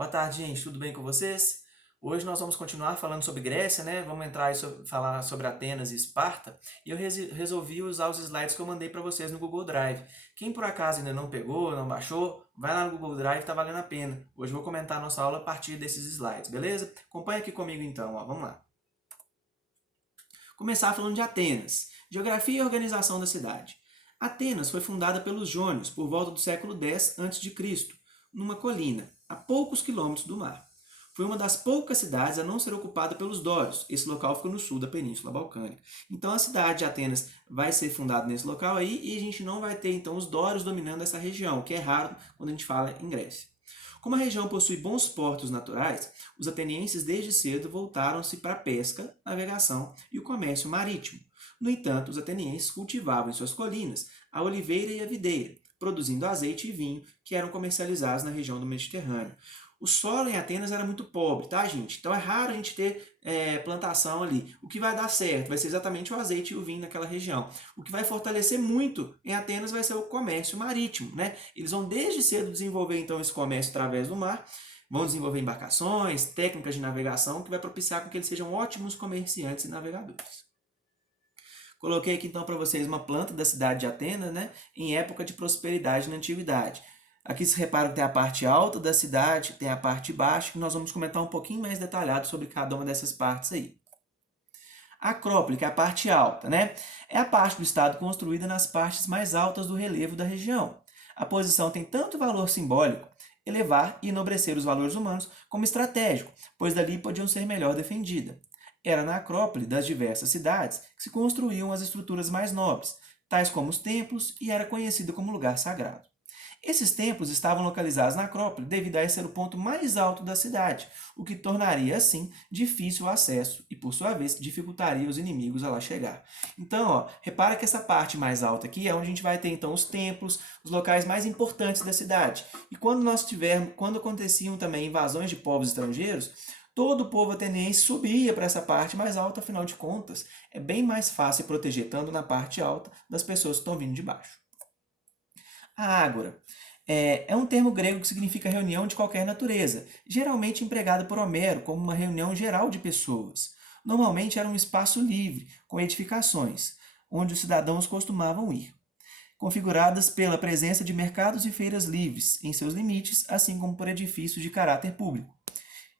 Boa tarde, gente. Tudo bem com vocês? Hoje nós vamos continuar falando sobre Grécia, né? Vamos entrar e falar sobre Atenas e Esparta. E eu resolvi usar os slides que eu mandei para vocês no Google Drive. Quem por acaso ainda não pegou, não baixou, vai lá no Google Drive, tá valendo a pena. Hoje eu vou comentar a nossa aula a partir desses slides, beleza? Acompanha aqui comigo então, ó. Vamos lá. Começar falando de Atenas. Geografia e organização da cidade. Atenas foi fundada pelos jônios por volta do século X a.C., numa colina, a poucos quilômetros do mar. Foi uma das poucas cidades a não ser ocupada pelos dórios. Esse local fica no sul da Península Balcânica. Então a cidade de Atenas vai ser fundada nesse local aí e a gente não vai ter então os dórios dominando essa região, que é raro quando a gente fala em Grécia. Como a região possui bons portos naturais, os atenienses desde cedo voltaram-se para a pesca, navegação e o comércio marítimo. No entanto, os atenienses cultivavam em suas colinas a oliveira e a videira, produzindo azeite e vinho que eram comercializados na região do Mediterrâneo. O solo em Atenas era muito pobre, tá, gente? Então é raro a gente ter plantação ali. O que vai dar certo vai ser exatamente o azeite e o vinho naquela região. O que vai fortalecer muito em Atenas vai ser o comércio marítimo, né? Eles vão desde cedo desenvolver então esse comércio através do mar, vão desenvolver embarcações, técnicas de navegação, que vai propiciar com que eles sejam ótimos comerciantes e navegadores. Coloquei aqui então para vocês uma planta da cidade de Atenas, né, em época de prosperidade na antiguidade. Aqui se repara que tem a parte alta da cidade, tem a parte baixa, que nós vamos comentar um pouquinho mais detalhado sobre cada uma dessas partes aí. A Acrópole, que é a parte alta, né? É a parte do estado construída nas partes mais altas do relevo da região. A posição tem tanto valor simbólico, elevar e enobrecer os valores humanos, como estratégico, pois dali podiam ser melhor defendida. Era na Acrópole das diversas cidades que se construíam as estruturas mais nobres, tais como os templos, e era conhecida como lugar sagrado. Esses templos estavam localizados na Acrópole devido a ser o ponto mais alto da cidade, o que tornaria, assim, difícil o acesso e, por sua vez, dificultaria os inimigos a lá chegar. Então, ó, repara que essa parte mais alta aqui é onde a gente vai ter, então, os templos, os locais mais importantes da cidade. E quando aconteciam também invasões de povos estrangeiros, todo o povo ateniense subia para essa parte mais alta, afinal de contas, é bem mais fácil proteger estando na parte alta das pessoas que estão vindo de baixo. A ágora é um termo grego que significa reunião de qualquer natureza, geralmente empregado por Homero como uma reunião geral de pessoas. Normalmente era um espaço livre, com edificações, onde os cidadãos costumavam ir, configuradas pela presença de mercados e feiras livres em seus limites, assim como por edifícios de caráter público.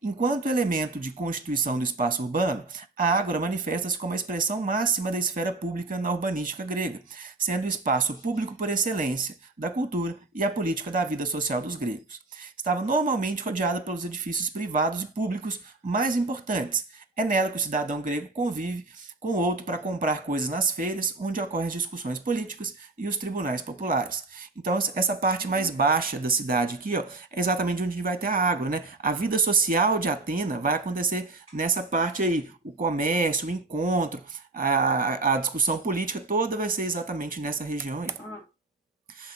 Enquanto elemento de constituição do espaço urbano, a ágora manifesta-se como a expressão máxima da esfera pública na urbanística grega, sendo o espaço público por excelência da cultura e a política da vida social dos gregos. Estava normalmente rodeada pelos edifícios privados e públicos mais importantes. É nela que o cidadão grego convive com o outro para comprar coisas nas feiras, onde ocorrem as discussões políticas e os tribunais populares. Então, essa parte mais baixa da cidade aqui, ó, é exatamente onde vai ter a água, né? A vida social de Atena vai acontecer nessa parte aí. O comércio, o encontro, a discussão política toda vai ser exatamente nessa região aí.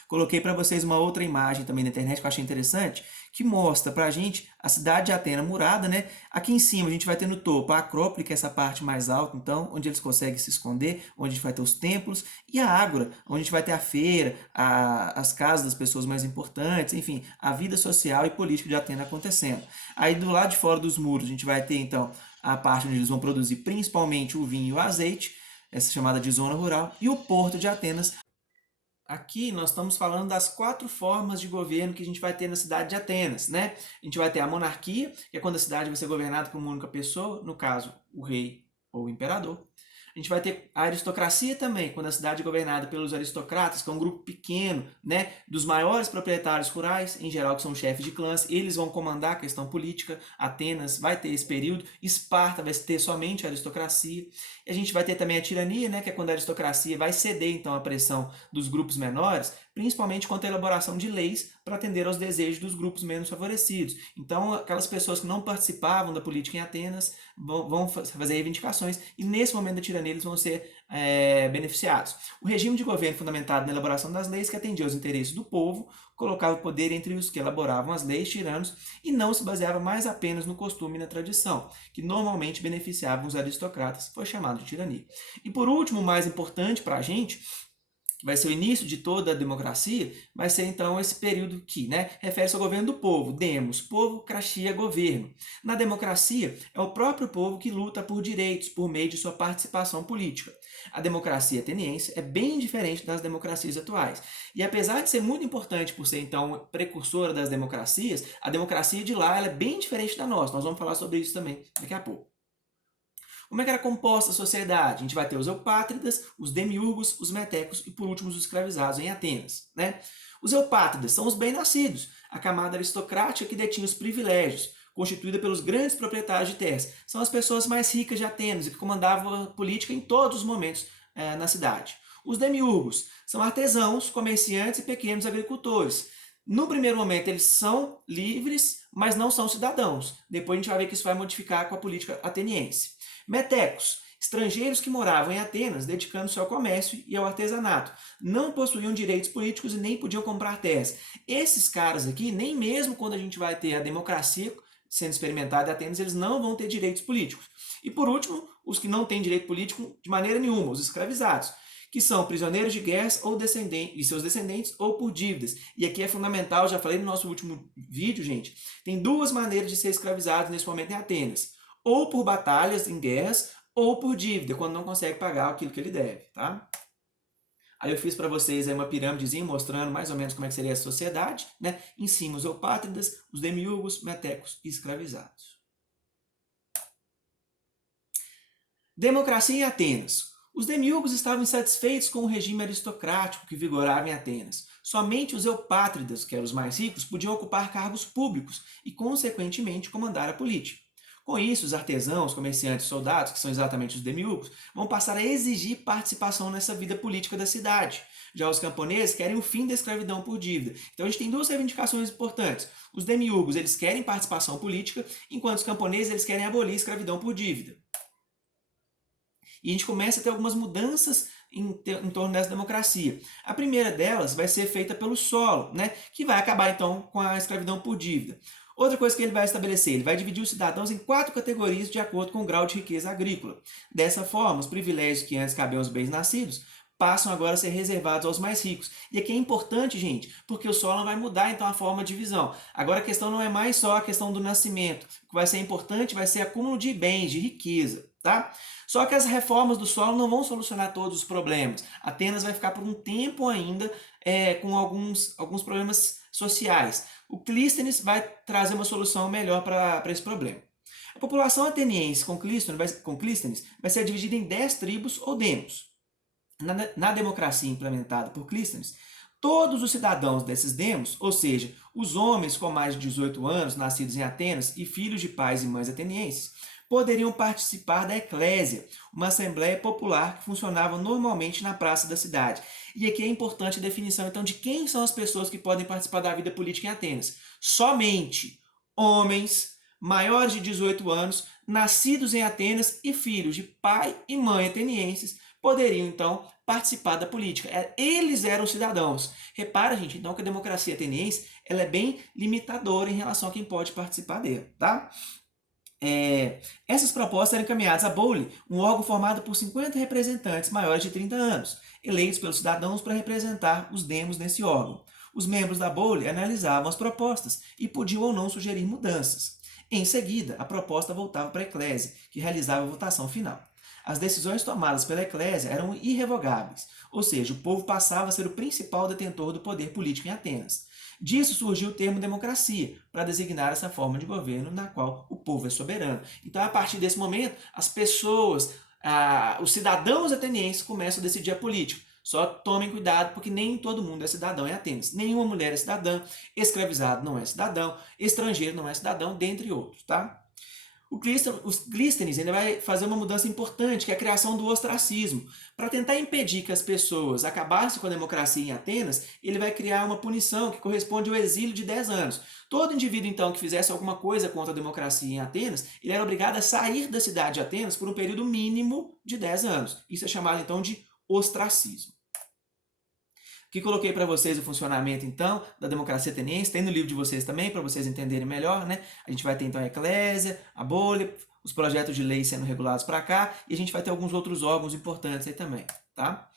Coloquei para vocês uma outra imagem também na internet que eu achei interessante, que mostra para a gente a cidade de Atenas murada, né? Aqui em cima a gente vai ter no topo a Acrópole, que é essa parte mais alta, então, onde eles conseguem se esconder, onde a gente vai ter os templos, e a Ágora, onde a gente vai ter a feira, as casas das pessoas mais importantes, enfim, a vida social e política de Atenas acontecendo. Aí do lado de fora dos muros a gente vai ter, então, a parte onde eles vão produzir principalmente o vinho e o azeite, essa chamada de zona rural, e o porto de Atenas. Aqui nós estamos falando das 4 formas de governo que a gente vai ter na cidade de Atenas, né? A gente vai ter a monarquia, que é quando a cidade vai ser governada por uma única pessoa, no caso, o rei ou o imperador. A gente vai ter a aristocracia também, quando a cidade é governada pelos aristocratas, que é um grupo pequeno, né, dos maiores proprietários rurais, em geral que são chefes de clãs, eles vão comandar a questão política. Atenas vai ter esse período, Esparta vai ter somente a aristocracia. E a gente vai ter também a tirania, né, que é quando a aristocracia vai ceder então à pressão dos grupos menores, principalmente quanto à elaboração de leis para atender aos desejos dos grupos menos favorecidos. Então, aquelas pessoas que não participavam da política em Atenas vão fazer reivindicações e nesse momento da tirania eles vão ser beneficiados. O regime de governo fundamentado na elaboração das leis que atendia aos interesses do povo, colocava o poder entre os que elaboravam as leis, tiranos, e não se baseava mais apenas no costume e na tradição, que normalmente beneficiavam os aristocratas, foi chamado de tirania. E por último, mais importante para a gente, que vai ser o início de toda a democracia, vai ser então esse período que, né, refere-se ao governo do povo, demos, povo, cratia, governo. Na democracia, é o próprio povo que luta por direitos por meio de sua participação política. A democracia ateniense é bem diferente das democracias atuais. E apesar de ser muito importante por ser então precursora das democracias, a democracia de lá ela é bem diferente da nossa. Nós vamos falar sobre isso também daqui a pouco. Como é que era composta a sociedade? A gente vai ter os eupátridas, os demiurgos, os metecos e, por último, os escravizados em Atenas. Né? Os eupátridas são os bem-nascidos, a camada aristocrática que detinha os privilégios, constituída pelos grandes proprietários de terras. São as pessoas mais ricas de Atenas e que comandavam a política em todos os momentos na cidade. Os demiurgos são artesãos, comerciantes e pequenos agricultores. No primeiro momento, eles são livres, mas não são cidadãos. Depois a gente vai ver que isso vai modificar com a política ateniense. Metecos, estrangeiros que moravam em Atenas, dedicando-se ao comércio e ao artesanato. Não possuíam direitos políticos e nem podiam comprar terras. Esses caras aqui, nem mesmo quando a gente vai ter a democracia sendo experimentada em Atenas, eles não vão ter direitos políticos. E por último, os que não têm direito político de maneira nenhuma, os escravizados, que são prisioneiros de guerras ou descendentes, e seus descendentes ou por dívidas. E aqui é fundamental, já falei no nosso último vídeo, gente, tem duas maneiras de ser escravizados nesse momento em Atenas. Ou por batalhas em guerras, ou por dívida, quando não consegue pagar aquilo que ele deve, tá? Aí eu fiz para vocês aí uma pirâmidezinha mostrando mais ou menos como é que seria a sociedade, né? Em cima os eupátridas, os demiurgos, metecos e escravizados. Democracia em Atenas. Os demiurgos estavam insatisfeitos com o regime aristocrático que vigorava em Atenas. Somente os eupátridas, que eram os mais ricos, podiam ocupar cargos públicos e, consequentemente, comandar a política. Com isso, os artesãos, comerciantes e soldados, que são exatamente os demiurgos, vão passar a exigir participação nessa vida política da cidade. Já os camponeses querem o fim da escravidão por dívida. Então a gente tem duas reivindicações importantes. Os demiurgos eles querem participação política, enquanto os camponeses eles querem abolir a escravidão por dívida. E a gente começa a ter algumas mudanças em torno dessa democracia. A primeira delas vai ser feita pelo solo, né, que vai acabar então com a escravidão por dívida. Outra coisa que ele vai estabelecer, ele vai dividir os cidadãos em 4 categorias de acordo com o grau de riqueza agrícola. Dessa forma, os privilégios que antes cabiam aos bens-nascidos passam agora a ser reservados aos mais ricos. E aqui é importante, gente, porque o solo vai mudar então a forma de divisão. Agora a questão não é mais só a questão do nascimento. O que vai ser importante vai ser acúmulo de bens, de riqueza, tá? Só que as reformas do solo não vão solucionar todos os problemas. Atenas vai ficar por um tempo ainda com alguns problemas sociais. O Clístenes vai trazer uma solução melhor para esse problema. A população ateniense com Clístenes vai ser dividida em 10 tribos ou demos. Na democracia implementada por Clístenes, todos os cidadãos desses demos, ou seja, os homens com mais de 18 anos, nascidos em Atenas e filhos de pais e mães atenienses, poderiam participar da eclésia, uma assembleia popular que funcionava normalmente na praça da cidade. E aqui é importante a definição, então, de quem são as pessoas que podem participar da vida política em Atenas. Somente homens maiores de 18 anos, nascidos em Atenas e filhos de pai e mãe atenienses, poderiam, então, participar da política. Eles eram cidadãos. Repara, gente, então, que a democracia ateniense ela é bem limitadora em relação a quem pode participar dela, tá? Essas propostas eram encaminhadas à Boule, um órgão formado por 50 representantes maiores de 30 anos, eleitos pelos cidadãos para representar os demos nesse órgão. Os membros da Boule analisavam as propostas e podiam ou não sugerir mudanças. Em seguida, a proposta voltava para a Eclésia, que realizava a votação final. As decisões tomadas pela Eclésia eram irrevogáveis, ou seja, o povo passava a ser o principal detentor do poder político em Atenas. Disso surgiu o termo democracia, para designar essa forma de governo na qual o povo é soberano. Então, a partir desse momento, as pessoas, os cidadãos atenienses começam a decidir a política. Só tomem cuidado, porque nem todo mundo é cidadão em Atenas. Nenhuma mulher é cidadã, escravizado não é cidadão, estrangeiro não é cidadão, dentre outros, tá? O Clístenes ainda vai fazer uma mudança importante, que é a criação do ostracismo. Para tentar impedir que as pessoas acabassem com a democracia em Atenas, ele vai criar uma punição que corresponde ao exílio de 10 anos. Todo indivíduo, então, que fizesse alguma coisa contra a democracia em Atenas, ele era obrigado a sair da cidade de Atenas por um período mínimo de 10 anos. Isso é chamado, então, de ostracismo. Aqui coloquei para vocês o funcionamento, então, da democracia ateniense. Tem no livro de vocês também, para vocês entenderem melhor, né? A gente vai ter, então, a Eclésia, a Boule, os projetos de lei sendo regulados para cá, e a gente vai ter alguns outros órgãos importantes aí também, tá?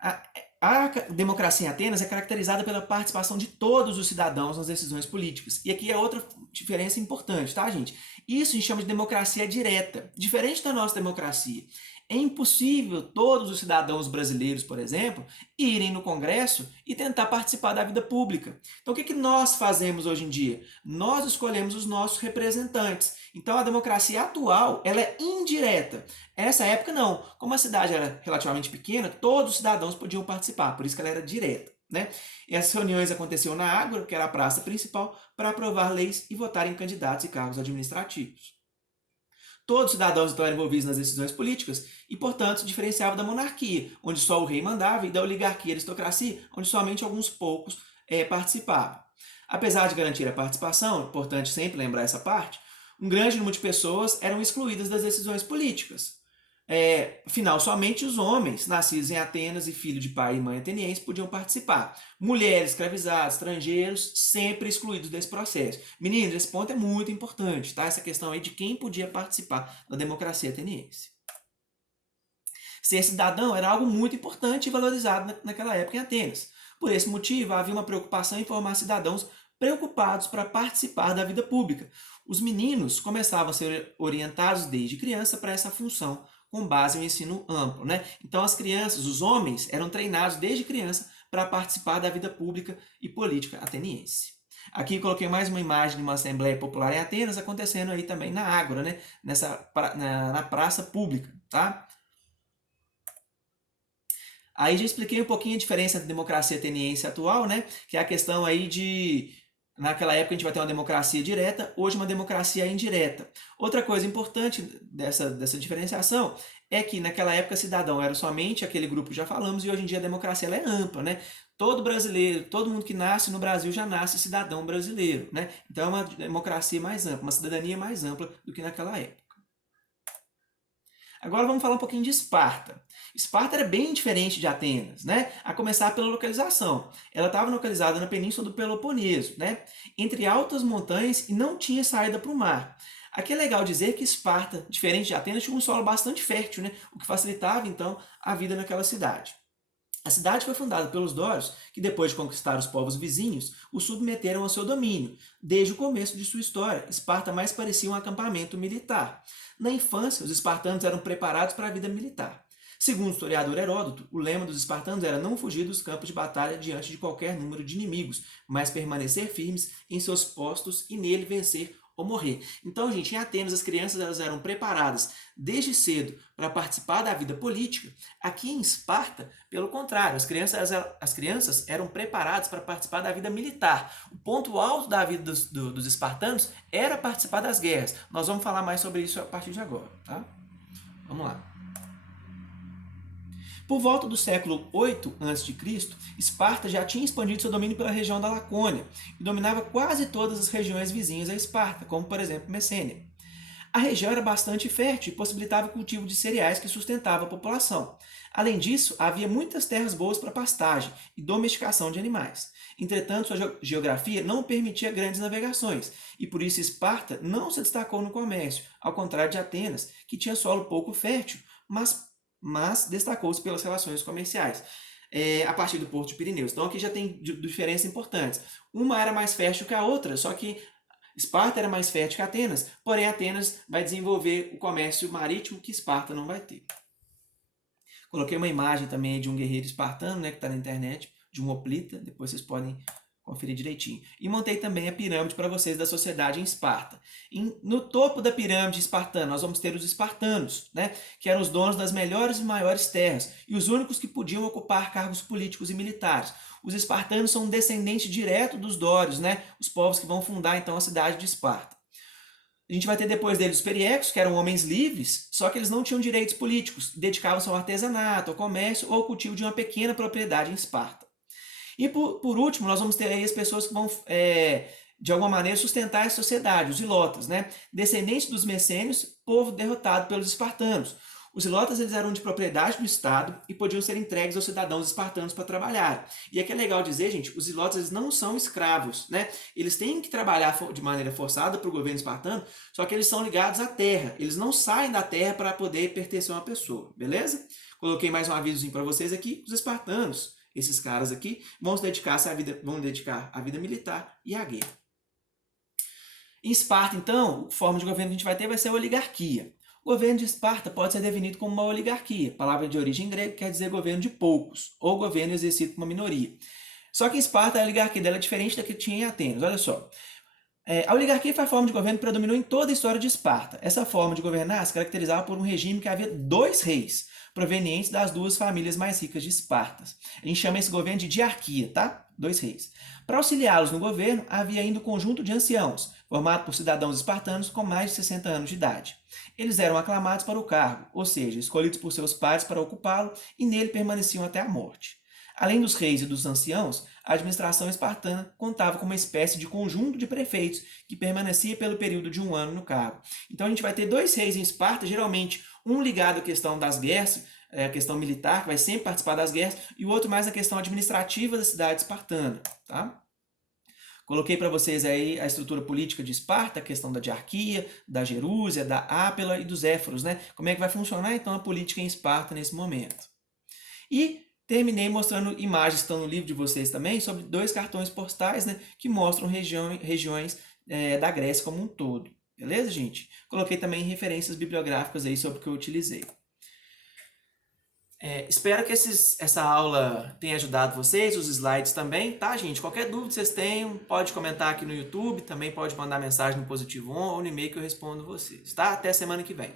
A, a democracia em Atenas é caracterizada pela participação de todos os cidadãos nas decisões políticas. E aqui é outra diferença importante, tá, gente? Isso a gente chama de democracia direta. Diferente da nossa democracia. É impossível todos os cidadãos brasileiros, por exemplo, irem no Congresso e tentar participar da vida pública. Então, o que nós fazemos hoje em dia? Nós escolhemos os nossos representantes. Então, a democracia atual ela é indireta. Essa época, não. Como a cidade era relativamente pequena, todos os cidadãos podiam participar, por isso que ela era direta. Né? E essas reuniões aconteciam na Ágora, que era a praça principal, para aprovar leis e votar em candidatos e cargos administrativos. Todos os cidadãos então eram envolvidos nas decisões políticas e, portanto, se diferenciava da monarquia, onde só o rei mandava, e da oligarquia e aristocracia, onde somente alguns poucos participavam. Apesar de garantir a participação, é importante sempre lembrar essa parte, um grande número de pessoas eram excluídas das decisões políticas. Afinal, somente os homens nascidos em Atenas e filhos de pai e mãe atenienses podiam participar. Mulheres, escravizados, estrangeiros, sempre excluídos desse processo. Meninos, esse ponto é muito importante, tá? Essa questão aí de quem podia participar da democracia ateniense. Ser cidadão era algo muito importante e valorizado naquela época em Atenas. Por esse motivo, havia uma preocupação em formar cidadãos preocupados para participar da vida pública. Os meninos começavam a ser orientados desde criança para essa função, com base no ensino amplo. Né? Então, as crianças, os homens, eram treinados desde criança para participar da vida pública e política ateniense. Aqui coloquei mais uma imagem de uma Assembleia Popular em Atenas, acontecendo aí também na Ágora, né? na praça pública. Tá? Aí já expliquei um pouquinho a diferença entre democracia ateniense atual, né? Que é a questão aí de naquela época a gente vai ter uma democracia direta, hoje uma democracia indireta. Outra coisa importante dessa diferenciação é que naquela época cidadão era somente aquele grupo que já falamos e hoje em dia a democracia ela é ampla, né? Todo brasileiro, todo mundo que nasce no Brasil já nasce cidadão brasileiro, né? Então é uma democracia mais ampla, uma cidadania mais ampla do que naquela época. Agora vamos falar um pouquinho de Esparta. Esparta era bem diferente de Atenas, né? A começar pela localização. Ela estava localizada na península do Peloponeso, né? Entre altas montanhas e não tinha saída para o mar. Aqui é legal dizer que Esparta, diferente de Atenas, tinha um solo bastante fértil, né? O que facilitava então a vida naquela cidade. A cidade foi fundada pelos dórios, que depois de conquistar os povos vizinhos, os submeteram ao seu domínio. Desde o começo de sua história, Esparta mais parecia um acampamento militar. Na infância, os espartanos eram preparados para a vida militar. Segundo o historiador Heródoto, o lema dos espartanos era não fugir dos campos de batalha diante de qualquer número de inimigos, mas permanecer firmes em seus postos e nele vencer ou morrer. Então, gente, em Atenas as crianças elas eram preparadas desde cedo para participar da vida política. Aqui em Esparta, pelo contrário, as crianças eram preparadas para participar da vida militar. O ponto alto da vida dos espartanos era participar das guerras. Nós vamos falar mais sobre isso a partir de agora, tá? Vamos lá. Por volta do século 8 a.C., Esparta já tinha expandido seu domínio pela região da Lacônia e dominava quase todas as regiões vizinhas a Esparta, como por exemplo Messênia. A região era bastante fértil e possibilitava o cultivo de cereais que sustentava a população. Além disso, havia muitas terras boas para pastagem e domesticação de animais. Entretanto, sua geografia não permitia grandes navegações, e por isso Esparta não se destacou no comércio, ao contrário de Atenas, que tinha solo pouco fértil, mas destacou-se pelas relações comerciais, a partir do Porto de Pirineus. Então aqui já tem diferenças importantes. Uma era mais fértil que a outra, só que Esparta era mais fértil que Atenas, porém Atenas vai desenvolver o comércio marítimo que Esparta não vai ter. Coloquei uma imagem também de um guerreiro espartano, né, que está na internet, de um hoplita, depois vocês podem conferir direitinho. E montei também a pirâmide para vocês da sociedade em Esparta. No topo da pirâmide espartana, nós vamos ter os espartanos, né, que eram os donos das melhores e maiores terras, e os únicos que podiam ocupar cargos políticos e militares. Os espartanos são um descendente direto dos dórios, né, os povos que vão fundar então a cidade de Esparta. A gente vai ter depois deles os periecos, que eram homens livres, só que eles não tinham direitos políticos, dedicavam-se ao artesanato, ao comércio ou ao cultivo de uma pequena propriedade em Esparta. E por último, nós vamos ter aí as pessoas que vão, de alguma maneira, sustentar a sociedade, os ilotas, né? Descendentes dos messênios, povo derrotado pelos espartanos. Os zilotas eles eram de propriedade do Estado e podiam ser entregues aos cidadãos espartanos para trabalhar. E aqui é legal dizer, gente, os zilotas eles não são escravos, né? Eles têm que trabalhar de maneira forçada para o governo espartano, só que eles são ligados à terra. Eles não saem da terra para poder pertencer a uma pessoa, beleza? Coloquei mais um avisozinho para vocês aqui. Os espartanos, esses caras aqui, vão dedicar à vida militar e à guerra. Em Esparta, então, a forma de governo que a gente vai ter vai ser a oligarquia. O governo de Esparta pode ser definido como uma oligarquia, palavra de origem grega que quer dizer governo de poucos, ou governo exercido por uma minoria. Só que em Esparta a oligarquia dela é diferente da que tinha em Atenas. Olha só. A oligarquia foi a forma de governo que predominou em toda a história de Esparta. Essa forma de governar se caracterizava por um regime que havia 2 reis, provenientes das 2 famílias mais ricas de Esparta. A gente chama esse governo de diarquia, tá? 2 reis. Para auxiliá-los no governo, havia ainda um conjunto de anciãos, formado por cidadãos espartanos com mais de 60 anos de idade. Eles eram aclamados para o cargo, ou seja, escolhidos por seus pares para ocupá-lo e nele permaneciam até a morte. Além dos reis e dos anciãos, a administração espartana contava com uma espécie de conjunto de prefeitos que permanecia pelo período de 1 ano no cargo. Então a gente vai ter 2 reis em Esparta, geralmente um ligado à questão das guerras, a questão militar, que vai sempre participar das guerras, e o outro mais a questão administrativa da cidade espartana. Tá? Coloquei para vocês aí a estrutura política de Esparta, a questão da diarquia, da Gerúsia, da Ápela e dos Éforos, né? Como é que vai funcionar então a política em Esparta nesse momento. E terminei mostrando imagens que estão no livro de vocês também, sobre 2 cartões postais, né, que mostram regiões da Grécia como um todo. Beleza, gente? Coloquei também referências bibliográficas aí sobre o que eu utilizei. Espero que essa aula tenha ajudado vocês, os slides também, tá, gente? Qualquer dúvida que vocês tenham, pode comentar aqui no YouTube, também pode mandar mensagem no Positivo On ou no e-mail que eu respondo vocês, tá? Até semana que vem.